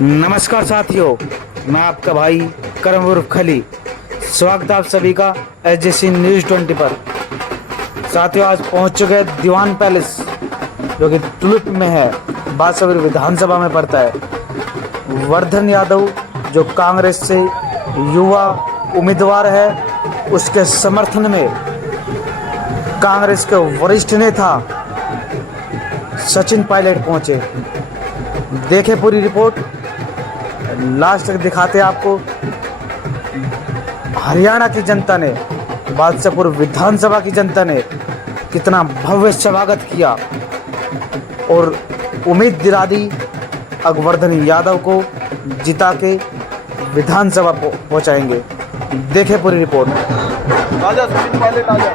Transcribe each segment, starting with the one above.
नमस्कार साथियों, मैं आपका भाई करम उर्फ खली। स्वागत है आप सभी का SJC न्यूज़ 20 पर। साथियों, आज पहुंच चुके हैं दीवान पैलेस, जो कि टुलिप में है, बांसवाड़ा विधानसभा में पड़ता है। वर्धन यादव जो कांग्रेस से युवा उम्मीदवार है, उसके समर्थन में कांग्रेस के वरिष्ठ नेता सचिन पायलट पहुंचे। देखें पूरी रिपोर्ट, लास्ट तक दिखाते हैं आपको। हरियाणा की जनता ने, बादशाहपुर विधानसभा की जनता ने कितना भव्य स्वागत किया और उम्मीद दिला दी अगवर्धन यादव को जिता के विधानसभा पहुंचाएंगे। देखें पूरी रिपोर्ट। आजा सचिन पायलट आजा।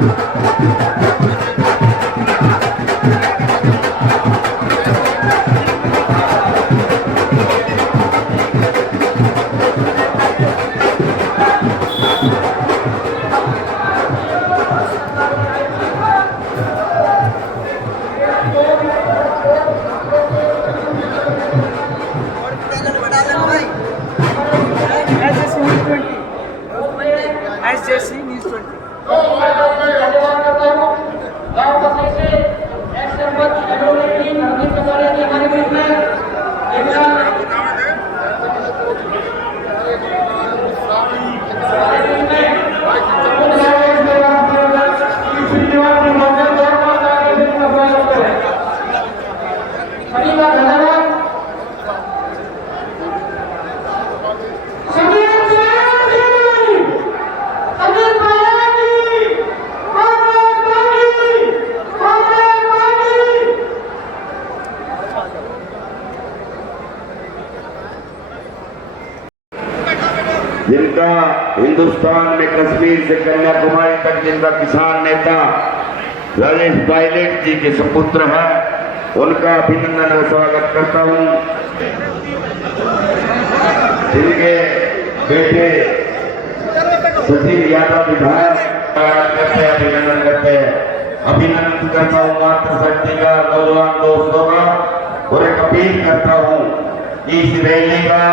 SJC News 20। जिनका हिंदुस्तान में कश्मीर से कन्याकुमारी तक जिनका किसान नेता राजेश पायलट जी के सुपुत्र है, उनका अभिनंदन और स्वागत करता हूं। जिनके बेटे सचिन यादव विधायक करते हैं, अभिनंदन करते हैं। अभिनंदन करता हूँ मातृशक्ति का, नौजवान दोस्तों का, और एक अपील करता हूँ इस रैली का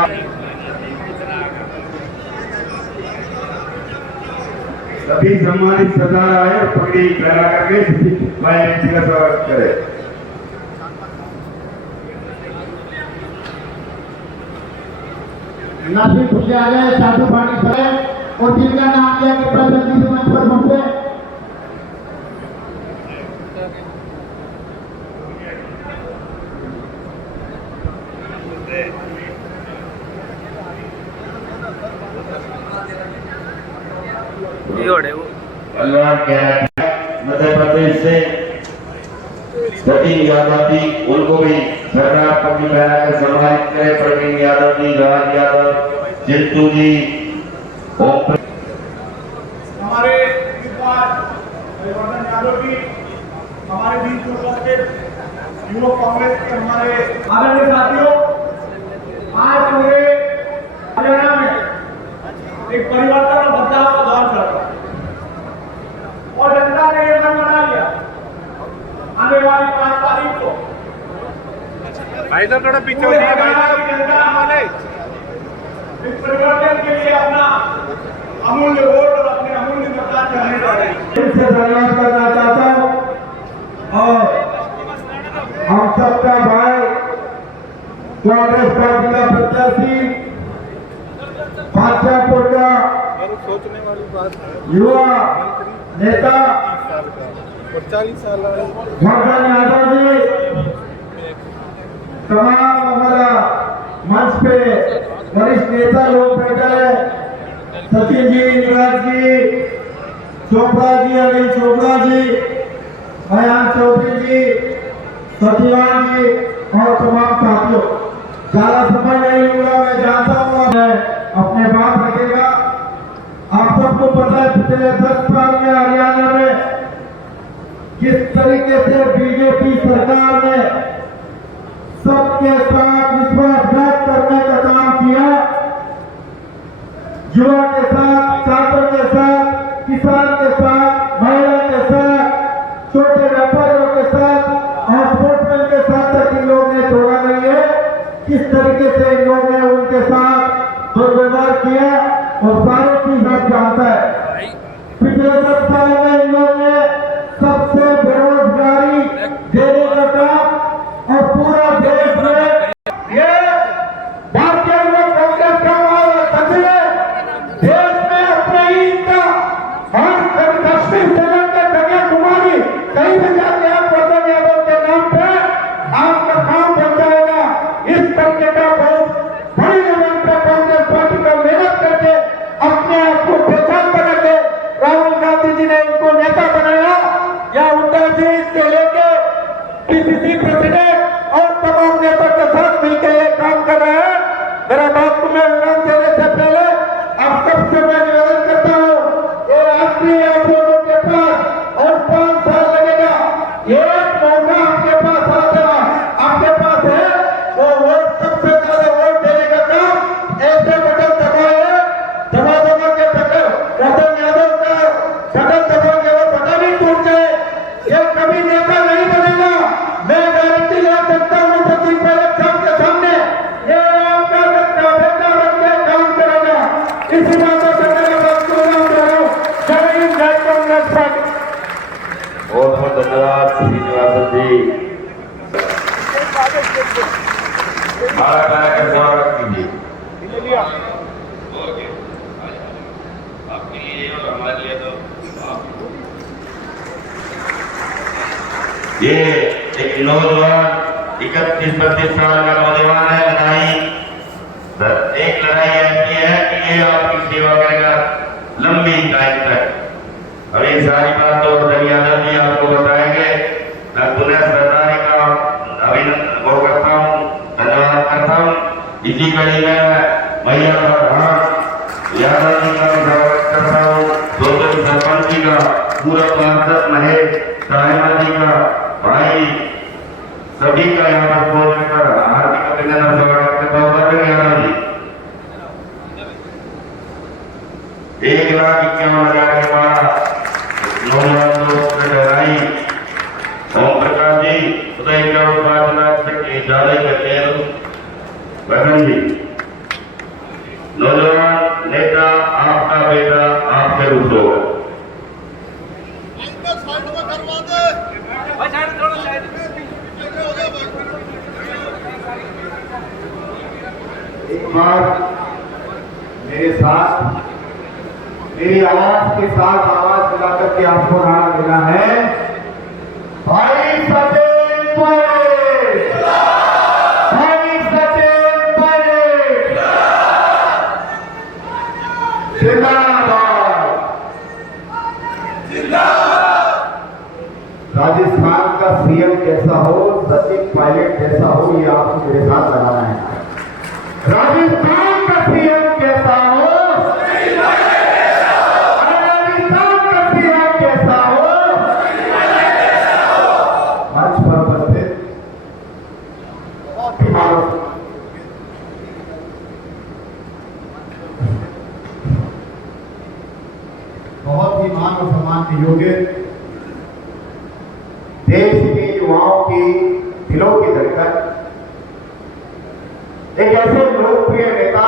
सभी सम्मानित सरदार आए और पगड़ी पहना करके पायलट जी का स्वागत करें। नासिक खुश आ गए, साधु पानी पड़े और जिनका नाम लिया कि प्रधान जी मंच पर पहुंचे। मध्य प्रदेश से सचिन यादव जी, उनको भी सरकार पगड़ी पहना कर सम्मानित करें। प्रवीण यादव जी, राज यादव, चिंटू जी, हमारे वर्धन यादव जी हमारे बीच में उपस्थित युवा कांग्रेस के हमारे आदरणीय साथियों, आज पूरे हरियाणा में एक परिवर्तन और बदलाव का दौर चल रहा है और जनता ने ये मन बना लिया आने वाली 5 तारीख को भाई साहब थोड़ा पीछे हो जाइए। भाई साहब जनता वाले इस परिवर्तन के लिए अपना अमूल्य वोट और अपने अमूल्य मतदान करने जा रहे हैं। इससे धन्यवाद करना चाहता हूं और हम सबका भाई कांग्रेस पार्टी का प्रत्याशी बादशाहपुर का सोचने वाली बात युवा नेता 40 साल वर्धन यादव जी, तमाम हमारा मंच पे वरिष्ठ नेता लोग बैठे हैं, सचिन जी, युवराज जी, चोपड़ा जी, अनिल चोपड़ा जी, मयांक चौधरी जी, सतीवान जी और तमाम साथियों। ज्यादा समय नहीं हुआ, मैं जानता हूँ अपने बात रखेगा। आप सबको पता है पिछले 10 साल में हरियाणा में किस तरीके से बीजेपी सरकार ने सबके साथ विश्वासघात करने का काम किया। युवा के साथ, छात्रों के साथ, किसान के साथ, महिला के साथ, छोटे व्यापारियों के साथ और स्पोर्ट्समैन के साथ तक इन लोगों ने तोड़ा नहीं है। किस तरीके तरीके से इन लोगों ने उनके साथ दुर्व्यवहार किया और सारी चीज आप जानता है। पिछले 10 साल में इन लोगों ने सबसे बेरोजगारी देने का काम और पूरा देश में ये भारतीय जनता कांग्रेस का सचिव देश में अपने ही का और कश्मीर से लेकर कन्याकुमारी कहीं भी जाते हैं प्रधान यादव के नाम पे आपका काम बन जाएगा। इस तरीके का बहुत बड़ी लेवल पे कांग्रेस पार्टी का मेहनत करके अपने आप को पहचान बना के राहुल गांधी जी ने इनको नेता बनाया या उद्धव जी से लेके पीसीसी प्रेसिडेंट और तमाम नेता के साथ मिलकर ये काम कर रहे हैं। मेरा बात को मैं विराम देने से पहले आप सबसे मैं निवेदन करता हूँ ये राष्ट्रीय आप लोगों के पास और 5 साल लगेगा। एक मौका आपके पास आता आपके पास है वो वोट सबसे ज्यादा वोट देने का काम ऐसे बटन दबाए दबा के बटन प्रधान यादव का बटन दबा के वो बटन ही टूट जाए ये कभी नेता नहीं बनेगा। मैं गारंटी ले सकता हूँ सचिन पायलट साहब के सामने ये आपका बेटा बन के काम करेगा। इसी बातों से मेरा बात को नाम दे रहा हूँ। जय हिंद जय कांग्रेस पार्टी। बहुत बहुत धन्यवाद श्रीनिवासन जी। माला का स्वागत कीजिए। आपके लिए और हमारे लिए तो ये एक नौजवान 31-32 साल का नौजवान है। एक लड़ाई ऐसी है कि ये आपकी सेवा करेगा लंबी टाइम तक। अभी सारी बात तो प्रधान यादव जी आपको बताएंगे। मैं पुनः सरदारी का अभिनंदन वो करता हूँ, धन्यवाद करता हूँ। इसी कड़ी में भैया प्रधान यादव जी का स्वागत करता हूँ। सोशल सरपंच जी का, पूरा पार्षद महेश साहिबा जी का, भाई सभी का यहाँ पर बोलने पर हार्दिक अभिनंदन स्वागत करता हूँ। यादव जी 1,51,000 के बाद नौजवान दोस्त ने लड़ाई ओम प्रकाश जी उदय 5 लाख से ज्यादा करते हैं। बहन जी नौजवान नेता आपका बेटा आपसे रूप होगा। एक बार मेरे साथ मेरी आवाज के साथ आवाज मिलाकर के आपको नारा देना है भाई सचिन पायलट, भाई सचिन पायलट जिंदाबाद जिंदाबाद। राजस्थान का सीएम कैसा हो, सचिन पायलट कैसा हो, ये आपको मेरे साथ लगाना है। राजस्थान का सीएम कैसा हो, राजस्थान का सीएम कैसा हो, मंच पर उपस्थित बहुत ही मान और सम्मान के योग्य देश के युवाओं की दिलों की धड़कन, एक ऐसे लोकप्रिय नेता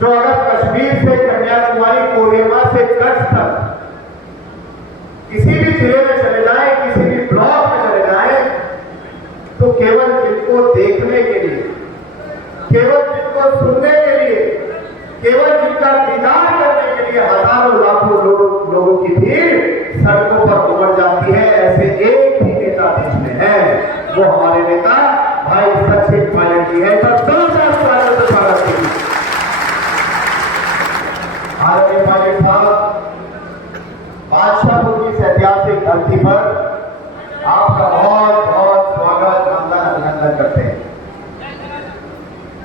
जो अगर कश्मीर से कन्याकुमारी, कोहिमा से कच्छ तक किसी भी जिले में चले जाए, किसी भी ब्लॉक में चले जाए, तो केवल जिनको देखने के लिए, केवल जिनको सुनने के लिए, केवल जिनका दीदार करने के लिए हजारों लाखों लोगों की भीड़ सड़कों पर उमड़ जाती है। ऐसे एक ही नेता देश में है, वो हमारे नेता भाई सचिन पायलट जी है। आदरणीय पायलट साहब, बादशाहपुर की इस ऐतिहासिक धरती पर आपका बहुत बहुत स्वागत, वंदन, अभिनंदन करते हैं।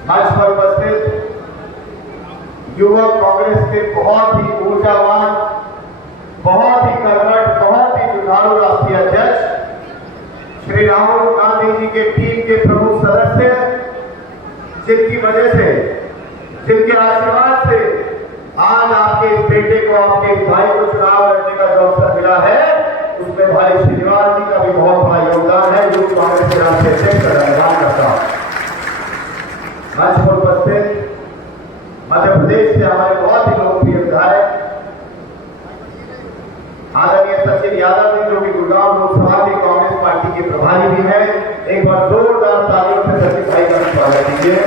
मंच पर उपस्थित युवक कांग्रेस के बहुत ही ऊर्जावान, बहुत ही कर्मठ, बहुत ही जुझारू राष्ट्रीय अध्यक्ष श्री राहुल गांधी जी के टीम के प्रमुख सदस्य, जिनकी वजह से, जिनके आशीर्वाद से आज आपके इस बेटे को, आपके इस भाई को चुनाव लड़ने का जो अवसर मिला है, उसमें भाई श्रीनिवास जी का भी बहुत बड़ा योगदान है, जो कांग्रेस के राष्ट्रीय अध्यक्ष का धन्यवाद करता हूं। लीजिए।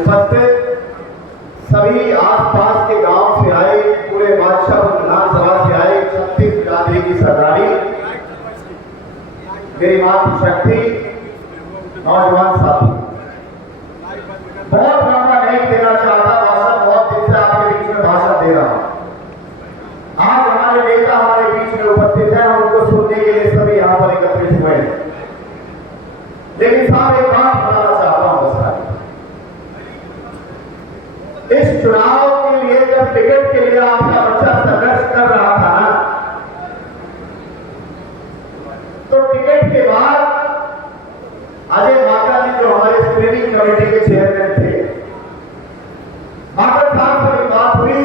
उपस्थित सभी आसपास के गांव से आए, पूरे बादशाहपुर विधानसभा से आए 36 बिरादरी की सरदारी, मेरी मातृशक्ति, नौजवान साथी, बहुत लंबा नहीं देना चाहता भाषण, बहुत दिन से आपके बीच में भाषण दे रहा हूं। आज हमारे नेता हमारे बीच में उपस्थित है, उनको सुनने के लिए सभी यहां पर एकत्रित हुए हैं। लेकिन साहब एक बात बताना चाहता हूं बस, इस चुनाव के लिए जब टिकट के लिए आपका बच्चा संघर्ष कर रहा था ना, तो टिकट के बाद अजय माता जी जो हमारे स्क्रीनिंग कमेटी के चेयरमैन थे, माता साहब से बात हुई,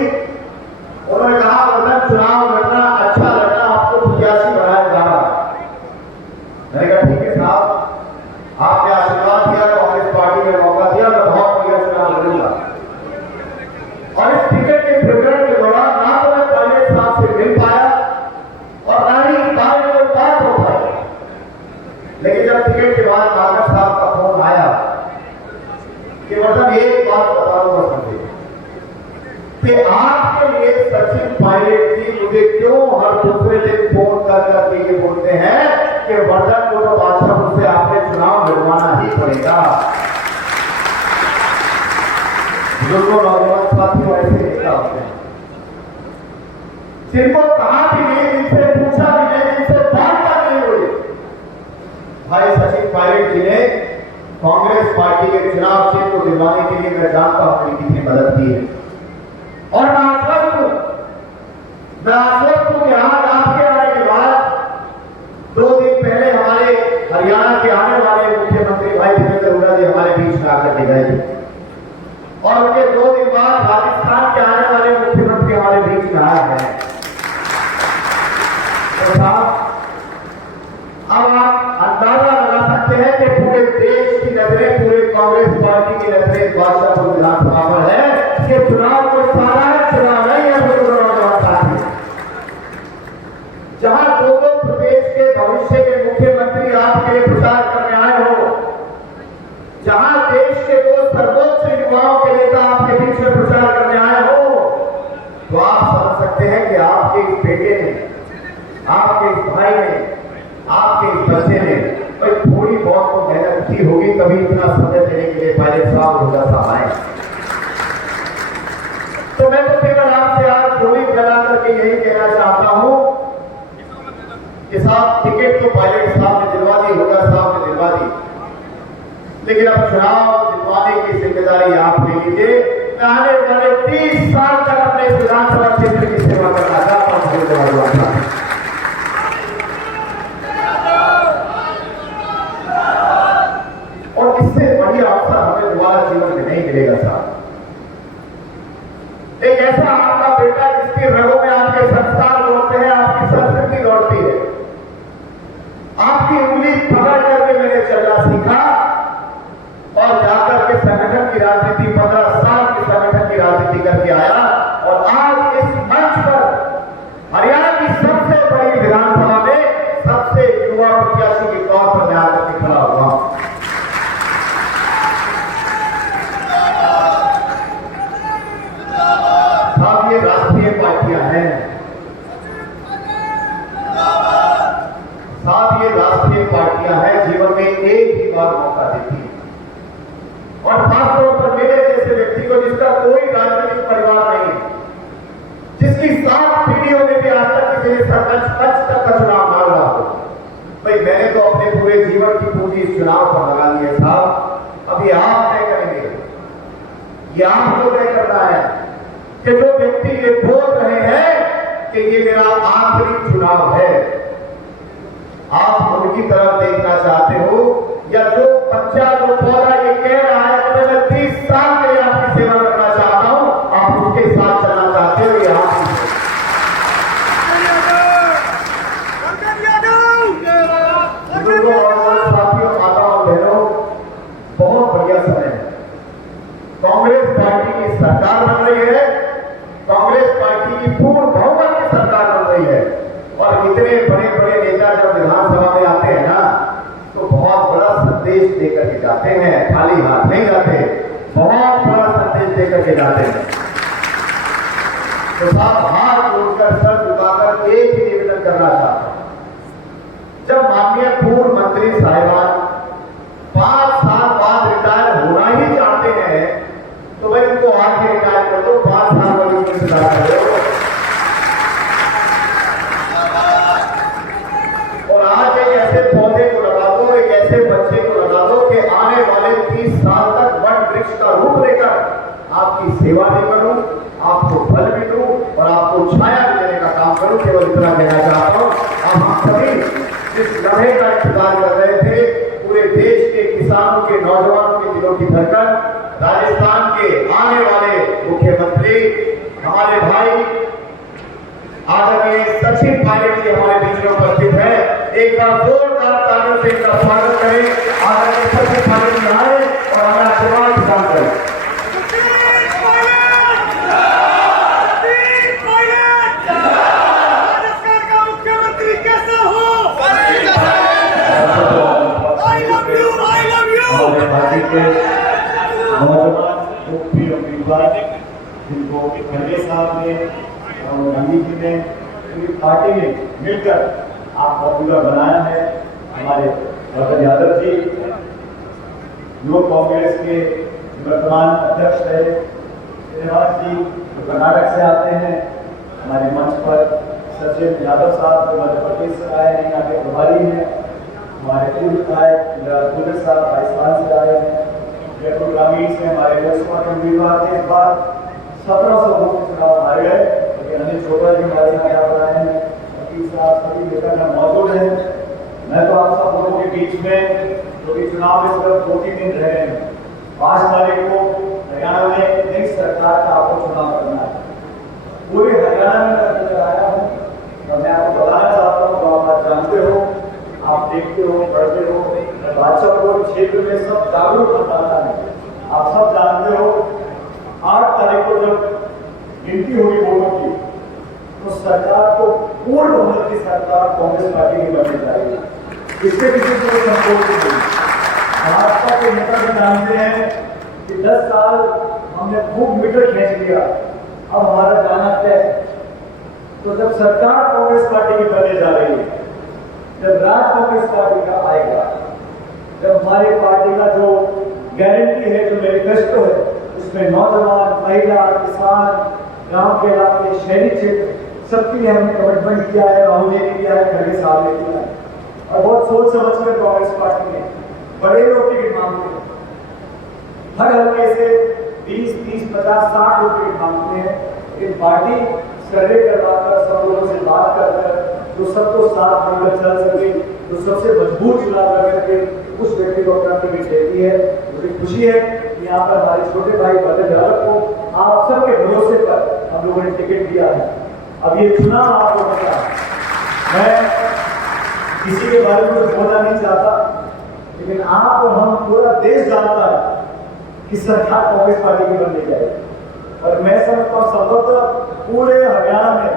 उन्होंने कहा वतन चुनाव लड़ना अच्छा लड़ना, आपको प्रत्याशी बनाया जा रहा। मैंने कहा ठीक है साहब, आपने आशीर्वाद दिया, कांग्रेस पार्टी में मौका दिया, मैं बहुत बढ़िया चुनाव लड़ूंगा। और इस टिकट के प्रकरण के दौरान ना तो मैं पायलट साहब से मिल पाया और ना ही इस बारे में बात हो पाई। लेकिन जब टिकट के बाद कांग्रेस साहब का फोन आया कि मतलब एक बात बताऊंगा समझे कि आपके लिए सचिन पायलट जी मुझे क्यों हर दूसरे दिन फोन कर करके ये बोलते हैं कि वर्धन को तो बादशाहपुर से आपने चुनाव लड़वाना ही पड़ेगा। बुजुर्गों, नौजवान साथियों, ऐसे नेता होते हैं जिनको कहा भी नहीं, जिनसे पूछा भी नहीं, जिनसे बात तक नहीं हुई। भाई सचिन पायलट जी ने कांग्रेस पार्टी के चुनाव चिन्ह को दिलवाने के लिए मैं जानता हूं मेरी कितनी मदद की है। और मैं आश्वस्त हूं कि आज आपके आने के बाद 2 दिन पहले हमारे हरियाणा के आने वाले मुख्यमंत्री भाई देवेंद्र हुड्डा जी हमारे बीच में आकर के गए थे, और उनके 2 दिन बाद राजस्थान के आने वाले मुख्यमंत्री हमारे बीच में आए हैं। तो साहब, अब आप अंदाजा लगा सकते हैं कि पूरे देश की नजरें, पूरे कांग्रेस पार्टी की नजरें बादशाहपुर विधानसभा पर है कि चुनाव को सारा चुनाव नहीं है। जहां 2 प्रदेश के भविष्य के मुख्यमंत्री आपके लिए प्रचार करने आए हो, जहां देश के 2 सर्वोच्च युवाओं के नेता आपके बीच में प्रचार करने आए हो, तो आप समझ सकते हैं कि आपके इस बेटे ने, आपके इस भाई ने, आपके इस बच्चे ने कोई थोड़ी बहुत तो मेहनत की होगी, कभी इतना समय देने के लिए पायलट साहब हुड्डा साहब आए। तो मैं तो केवल आपसे आज थोड़ी बना करके यही कहना चाहता हूं कि साहब टिकट तो पायलट साहब ने दिलवा दी, हुड्डा साहब ने दिलवा दी, लेकिन अब चुनाव जितवाने की जिम्मेदारी आप ले लीजिए। मैं आने वाले 30 साल तक अपने विधानसभा क्षेत्र की सेवा करना चाहता हूं। और इससे बढ़िया अवसर हमें दोबारा जीवन में नहीं मिलेगा साहब। एक ऐसा आपका बेटा जिसकी रगों में आपके संस्कार दौड़ते हैं, आपकी संस्कृति दौड़ती है, आपकी उंगली पकड़ करके मैंने चलना सीखा और जाकर के संगठन की राजनीति 15 साल की संगठन की राजनीति करके आया, और आज इस मंच पर हरियाणा की सबसे बड़ी विधानसभा में सबसे युवा प्रत्याशी के तौर पर मैं आकर के खड़ा हुआ। साहब ये राष्ट्रीय पार्टियां हैं, साहब ये राष्ट्रीय पार्टियां हैं, जीवन में एक ही बार मौका देती है, और खासतौर पर मेरे जैसे व्यक्ति को जिसका कोई राजनीतिक परिवार नहीं है, जिसकी 7 पीढ़ियों में भी आज तक किसी ने सरपंच पद तक का चुनाव ना लड़ा हो, भाई मैंने तो अपने पूरे जीवन की पूंजी इस चुनाव पर लगा ली है साहब। अभी आप तय करेंगे, ये आपको तय करना है कि जो व्यक्ति ये बोल रहे हैं कि ये मेरा आखिरी चुनाव है, आप उनकी तरफ देखना चाहते हो, या जो बच्चा जो पौधा ये कह रहा है कि मैं 30 साल के लिए आपकी सेवा करना चाहता हूं, आप उसके साथ चलना चाहते हो, ये आप साथियों, माताओं बहनों, बहुत बढ़िया समय है। कांग्रेस पार्टी की सरकार बन रही है, कांग्रेस पार्टी की पूर्ण बहुमत की सरकार बन रही है, और इतने बड़े बड़े नेता जब विधानसभा में आते हैं ना, तो बहुत बड़ा संदेश संदेश देकर के जाते हैं, खाली हाथ नहीं जाते, बहुत बड़ा संदेश देकर के जाते हैं। तो साहब हाथ जोड़कर सर झुकाकर एक ही निवेदन करना चाहता हूं, जब माननीय पूर्व मंत्री साहिबान 5 साल बाद रिटायर होना ही चाहते हैं तो भाई उनको आगे रिटायर कर दो, 5 साल वाली इंतजार करो। और आज एक ऐसे पौधे को लगा दो, एक ऐसे बच्चे को लगा दो कि आने वाले 30 साल तक वट वृक्ष का रूप लेकर आपकी सेवा भी करूं, आपको फल भी दूं और आपको छाया भी देने का काम करूं। केवल इतना कहना चाहता हूं। अब हम सभी जिस लम्हे का इंतजार कर रहे थे, पूरे देश के किसानों के, नौजवानों के दिलों की धड़कन, राजस्थान के आने वाले मुख्यमंत्री हमारे भाई आदरणीय सचिन पायलट जी हमारे बीच में उपस्थित है। एक बार जोरदार तालियों से इनका स्वागत करें। आदरणीय सचिन पायलट जी आए और हमारा आशीर्वाद प्रदान करें। पार्टी के नौजवान लोकप्रिय उम्मीदवार जिनको खड़गे साहब ने और गांधी जी ने पूरी पार्टी ने मिलकर आप पॉपुलर बनाया है। हमारे डॉक्टर यादव जी युवक कांग्रेस के वर्तमान अध्यक्ष है, श्रीनिवास जी जो कर्नाटक से आते हैं, हमारे मंच पर सचिन यादव साहब जो मध्य प्रदेश से आए हैं, यहाँ के प्रभारी हैं, हमारे पूर्व विधायक पुलिस साहब राजस्थान से आए हैं, जयपुर ग्रामीण से हमारे लोकसभा के उम्मीदवार थे। इस बार 1700 वोट से चुनाव हारे गए, लेकिन अनिल चोपड़ा जी हमारे यहाँ क्या बनाए हैं, वकील साहब सभी लेकर हम मौजूद हैं। मैं तो आप सब लोगों के बीच में, क्योंकि चुनाव में सिर्फ 2-3 दिन रह गए हैं, 5 तारीख को हरियाणा में नई सरकार का आपको चुनाव करना है। पूरे हरियाणा में मैं नजर आया हूँ और मैं आपको बताना चाहता हूँ, तो आप जानते हो, आप देखते हो, पढ़ते हो, बादशाहपुर क्षेत्र में सब जागरूक मतदाता है। आप सब जानते हो 8 तारीख को जब गिनती होगी वोटों की, तो सरकार को पूर्ण बहुमत की सरकार कांग्रेस पार्टी की बननी चाहिए। इससे किसी को संतोष नहीं। भाजपा के नेता भी जानते हैं कि 10 साल हमने खूब मीटर खींच लिया, अब हमारा जाना तय। तो जब सरकार कांग्रेस पार्टी की बनने जा रही है, जब राज कांग्रेस पार्टी का आएगा, जब हमारी पार्टी का जो गारंटी है, जो मैनिफेस्टो है, उसमें नौजवान, महिला, किसान, गांव के इलाके, शहरी क्षेत्र सबके लिए हमने कमिटमेंट किया है। राहुल जी ने किया है, खड़गे साहब ने किया है, और बहुत सोच समझ कर कांग्रेस पार्टी ने बड़े लोग टिकट मांगते हैं। हर हल्के से 20, 30, 50, 60 लोग टिकट मांगते हैं। लेकिन पार्टी सर्वे करवाकर, सब लोगों से बात कर जो सबको साथ मिलकर चल सके, जो सबसे मजबूत चुनाव कर सके, उस व्यक्ति को अपना टिकट देती है। मुझे खुशी है कि यहाँ पर हमारे छोटे भाई बदल यादव को आप सबके भरोसे पर हम लोगों ने टिकट दिया है। अब ये चुनाव आपको पता है, मैं किसी के बारे में कुछ बोलना नहीं चाहता, लेकिन आप और हम पूरा देश जानता है कि सरकार कांग्रेस पार्टी की बनने जाएगी। और मैं समझता हूँ संभवतः पूरे हरियाणा में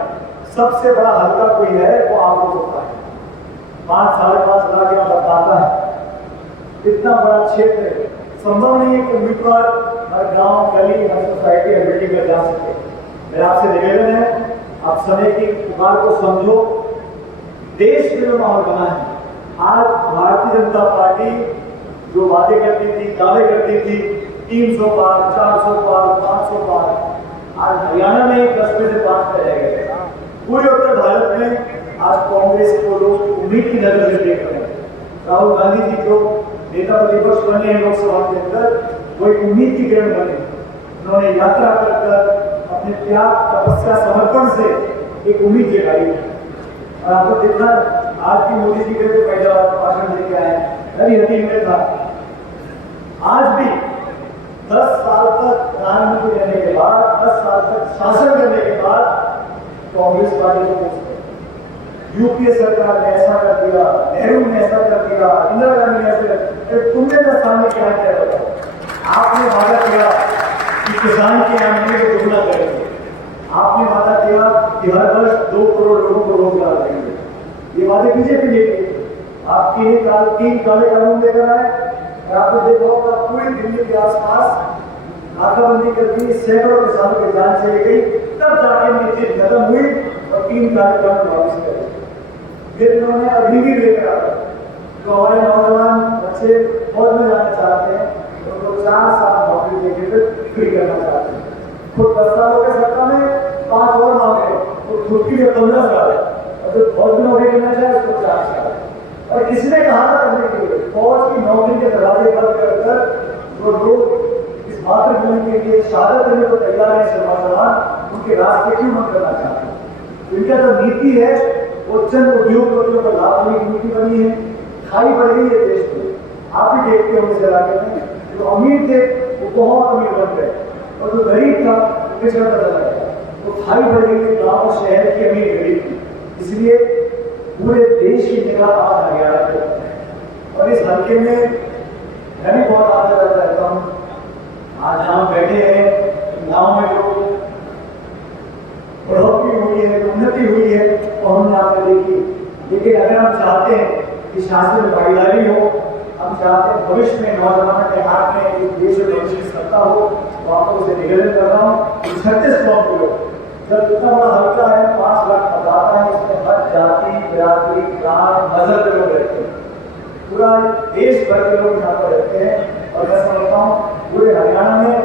सबसे बड़ा हल्का कोई है वो आप लोग होता है। 5-5.5 लाख यहाँ मतदाता है, इतना बड़ा क्षेत्र है, संभव नहीं है कि उम्मीदवार हर गांव, गली, हर सोसाइटी, हर बिल्डिंग में जा सके। मेरा आपसे निवेदन है, आप समय की पुकार को समझो। देश में जो माहौल बना है, आज भारतीय जनता पार्टी जो वादे करती थी, दावे करती थी 300 पार, 400 पार, 500 पार, आज हरियाणा में 10 में से 5 रह गए। पूरे उत्तर भारत में आज कांग्रेस को लोग उम्मीद की नजर से देख रहे हैं। राहुल गांधी जी जो नेता प्रतिपक्ष बने हैं लोकसभा के अंदर, वो एक उम्मीद की किरण बने। उन्होंने यात्रा कर अपने त्याग, तपस्या, समर्पण से एक उम्मीद जगाई है। और आपको देखना, आज की मोदी जी के जो पहला भाषण देके आए, अभी यकीन में था, आज भी 10 साल तक प्रधानमंत्री रहने के बाद, 10 साल तक शासन करने के बाद कांग्रेस पार्टी को पूछते यूपीए सरकार ने ऐसा कर दिया, नेहरू ने ऐसा कर दिया, इंदिरा गांधी ने ऐसा कर दिया, तुमने तो सामने क्या किया बताओ। आपने वादा किया कि किसान की आमदनी को दोगुना करेंगे, आपने वादा किया कि हर वर्ष 2 करोड़ लोगों को रोजगार देंगे। ये वादे बीजेपी ने किए। आप 3 काले कानून लेकर आए, और आपने देखा होगा पूरी दिल्ली के आसपास नाकाबंदी कर दी, सैकड़ों किसानों की जान चली गई, तब जाके नीचे खत्म हुई और 3 कार्यक्रम वापस कर दिए। फिर इन्होंने अभी भी लेकर आ तो हमारे नौजवान बच्चे फौज में जाना चाहते हैं तो उनको 4 साल नौकरी देके फिर फ्री करना चाहते हैं। खुद 10 सालों के सत्ता में 5 और मांगे तो खुद के लिए 15 साल और जो फौज में नौकरी करना चाहे उसको 4 साल। और किसने कहा था करने के लिए? फौज की नौकरी के दरवाजे बंद कर जो लोग इस मातृभूमि के लिए शहादत देने को तैयार है, ऐसे नौजवान उनके रास्ते क्यों बंद करना चाहते हैं? इनका जो नीति है वो चंद उद्योगपतियों को लाभ देने की नीति बनी है। खाई बढ़ गई है देश में, आप ही देखते हो इस इलाके में जो अमीर थे वो बहुत अमीर बन गए और जो गरीब था वो पिछड़ा चला गया। तो खाई बढ़ गई है गाँव और शहर की अमीर गरीब की, इसलिए पूरे देश की निगाह आज हरियाणा पे है। और इस हल्के में मैं भी बहुत आदर रहता हूँ। आज जहाँ बैठे हैं गाँव में जो बढ़ोतरी हुई है, उन्नति हुई है वो हमने आपने देखी। लेकिन अगर हम चाहते हैं कि शासन में भागीदारी हो, हम चाहते हैं भविष्य में नौजवानों के हाथ में एक देश और भविष्य की सत्ता हो, तो आपको उसे निवेदन कर रहा हूँ 36 फॉर्म को जब इतना बड़ा हल्का है, 5 लाख मतदाता है, इसमें हर जाति बिरादरी ग्राम मजहब के लोग रहते हैं, पूरा देश भर के लोग यहाँ पर रहते हैं। और मैं समझता हूँ पूरे हरियाणा में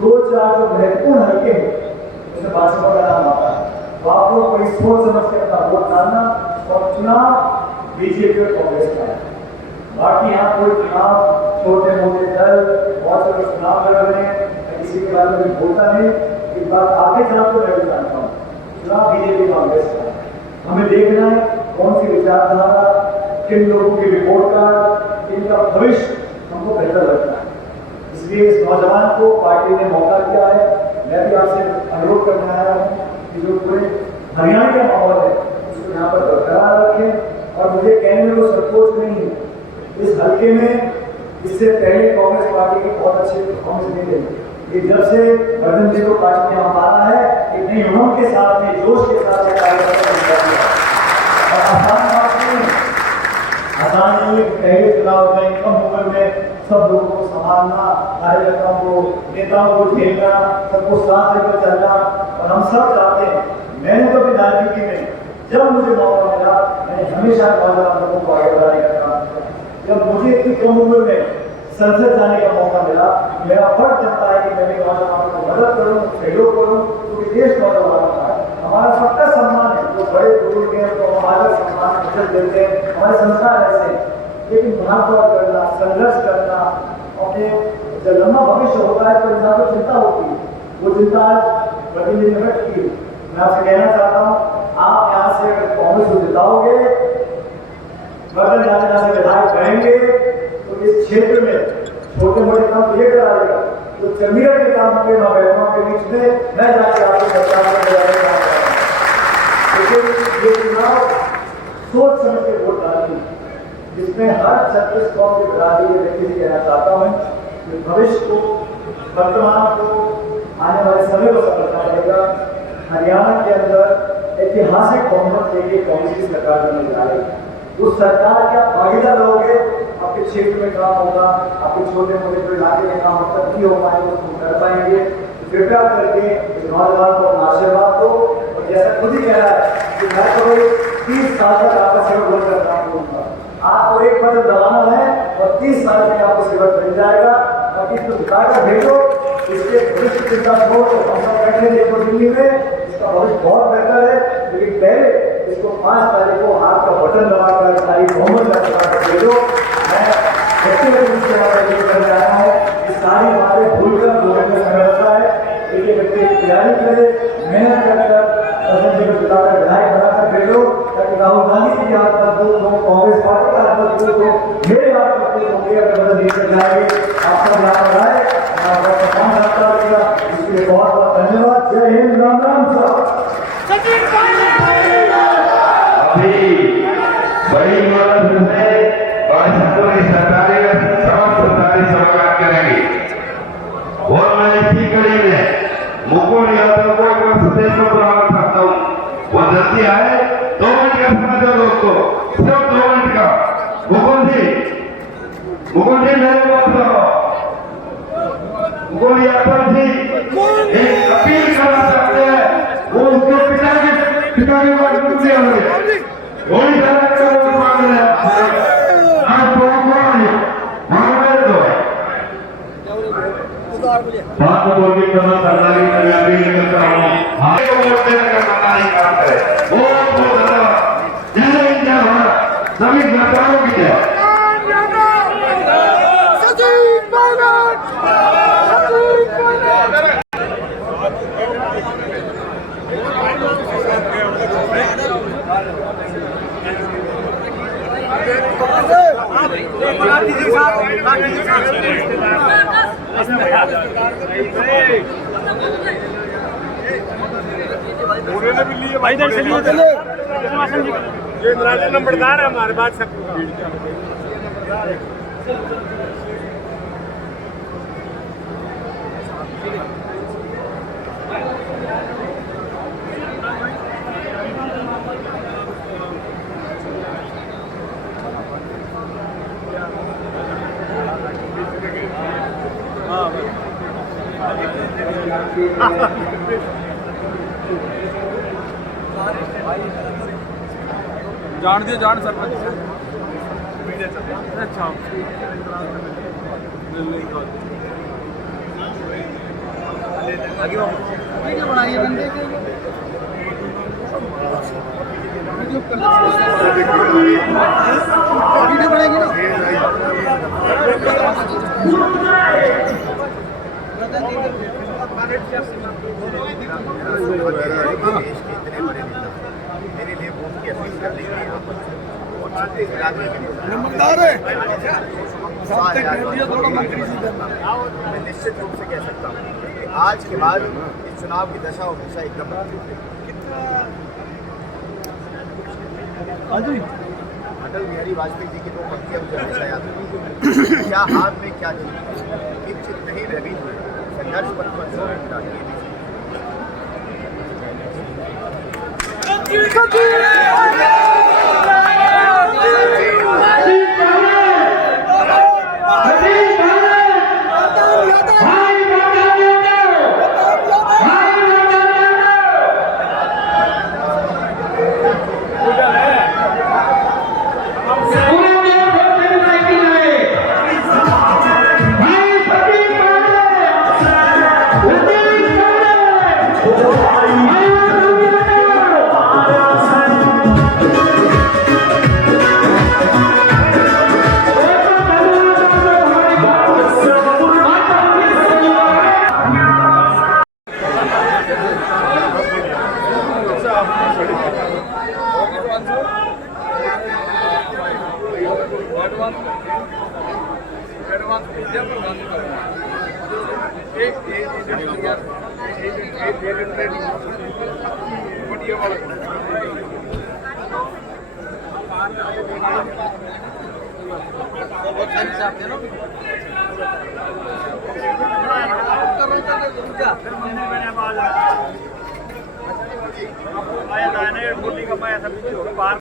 2-4 जो महत्वपूर्ण हल्के हैं उसमें भाजपा का नाम आता है। तो आप लोग कोई सोच समझ के अपना वोट डालना और चुनाव बीजेपी और कांग्रेस का है। बाकी यहाँ कोई चुनाव छोटे मोटे दल बहुत सारे चुनाव लड़ रहे हैं, किसी के बारे में बोलता नहीं। एक बात आगे जहाँ तो मैं भी जानता हूँ, चुनाव बीजेपी कांग्रेस का है। हमें देखना है कौन सी विचारधारा, किन लोगों की रिपोर्ट कार्ड, इनका भविष्य हमको बेहतर लगता है। इसलिए इस नौजवान को पार्टी ने मौका दिया है। मैं भी आपसे अनुरोध करने आया हूँ कि जो पूरे हरियाणा का माहौल है उसको यहाँ पर बरकरार रखें। और मुझे कहने में कोई संकोच नहीं है, इस हल्के में इससे पहले कांग्रेस पार्टी की बहुत अच्छी परफॉर्मेंस नहीं रही। ये जब से वर्धन जी को पार्टी में हमारा है, एक नई उमंग के साथ में जोश के साथ और आसान बात नहीं, आसान नहीं है। पहले चुनाव में कम उम्र में सब लोगों को संभालना, कार्यकर्ताओं को नेताओं को झेलना, सबको साथ लेकर चलना। और हम सब चाहते हैं, मैंने तो अपनी राजनीति में जब मुझे मौका मिला मैंने हमेशा नौजवान लोगों को आगे बढ़ाने का काम किया। जब मुझे इतनी कम उम्र में संसद जाने का मौका मिला, मेरा फर्ज बनता है कि मैंने नौजवानों को मदद करूँ, सहयोग करूँ, क्योंकि देश नौजवानों का है। हमारा सबका सम्मान है, जो बड़े बुजुर्ग हैं तो हमारा सम्मान इज्जत देते हैं, हमारे संस्कार ऐसे हैं। लेकिन भागदौड़ करना, संघर्ष करना, अपने जब लंबा भविष्य होता है तो इंसान को चिंता होती है। वो चिंता आज वर्धन जी ने व्यक्त की। मैं आपसे कहना चाहता हूँ, आप यहाँ से अगर कांग्रेस को जिताओगे, वर्धन जहाँ से विधायक करेंगे तो इस क्षेत्र में छोटे मोटे काम ये कराएगा, तो जमीन के काम के नौजवानों के बीच में मैं जाके आपको सरकार में काम करूँगा। लेकिन ये चुनाव सोच समझ के वोट डालिए, जिसमें हर 36 कौम के बिरादरी के व्यक्ति से कहना चाहता हूँ कि भविष्य को, वर्तमान को, आने वाले समय को समझना पड़ेगा। हरियाणा के अंदर ऐतिहासिक बहुमत लेके कांग्रेस की सरकार बनने जा रही है। उस सरकार के आप भागीदार रहोगे, आपके क्षेत्र में काम होगा, आपके छोटे मोटे जो इलाके में काम होगा नहीं हो पाएंगे उसको कर पाएंगे। कृपया करके इस नौजवान को अपना आशीर्वाद दो। और जैसा खुद ही कह रहा है कि मैं तो 30 साल तक आपका सेवक बनकर काम करूँगा, आपको एक बटन दबाना है और 30 साल में आपको सेवक मिल जाएगा। और इसको जिताकर भेजो, इसके भविष्य चिंता छोड़ तो हम सब बैठे देखो दिल्ली में, इसका भविष्य बहुत बेहतर है। लेकिन पहले इसको 5 तारीख को हाथ का बटन दबाकर सारी बहुमत का भेजो। मैं व्यक्तिगत रूप से करने आया है, ये सारी बातें भूलकर लोगों में समय लगता है। एक व्यक्ति तैयारी करे, मेहनत कर वर्धन जी को जिताकर विधायक बनाकर भेजो, ताकि राहुल गांधी जी के हाथ मजबूत हो, कांग्रेस पार्टी का हाथ मजबूत हो, मेरे हाथ मजबूत होंगे। अगर वर्धन जी कर जाएंगे आपका ध्यान रहे, आपका काम करता रहेगा। इसके लिए बहुत बहुत धन्यवाद। जय हिंद, राम राम साहब। अभी बड़ी मदद से सरकारी सरकारी समाचार करेंगे। और मैं इसी कड़ी में मुकुंद यादव को एक संदेश को बुलाना चाहता हूँ। वो जल्दी आए, 2 मिनट का समय दो दोस्तों, सिर्फ 2 मिनट का। मुकुंद जी मुकुल जी मेरे पास आओ। मुकुल यादव जी एक अपील करना चाहते हैं, वो उसके पिता की बात सुनते हुए वही तरह का वोट मांग रहे हैं। आज तो मांगे तो बात को बोल के करना करना ही मैं अपील करता हूँ, हाथ को वोट देने का करना ही काम है। बहुत बहुत धन्यवाद। जय हिंद, जय भारत, सभी नेताओं की जय। भाई इधर चलिए, ये नंबरदार है हमारे बात सब। जान दियो, जान सरपंच। अच्छा वीडियो बनाइए, बंदे के वीडियो बनाएंगे ना। मेरे लिए वोट की अपील करने के लिए नंबरदार है, मैं निश्चित रूप से कह सकता हूँ कि आज के बाद इस चुनाव की दशा हमेशा एकदम अटल बिहारी वाजपेयी जी की दो पंक्तियां मुझे हमेशा याद रहती हैं। क्या हाथ में क्या चीज, एक चित नहीं रही संघर्ष पर जोर डालिए। का पाया सब बाहर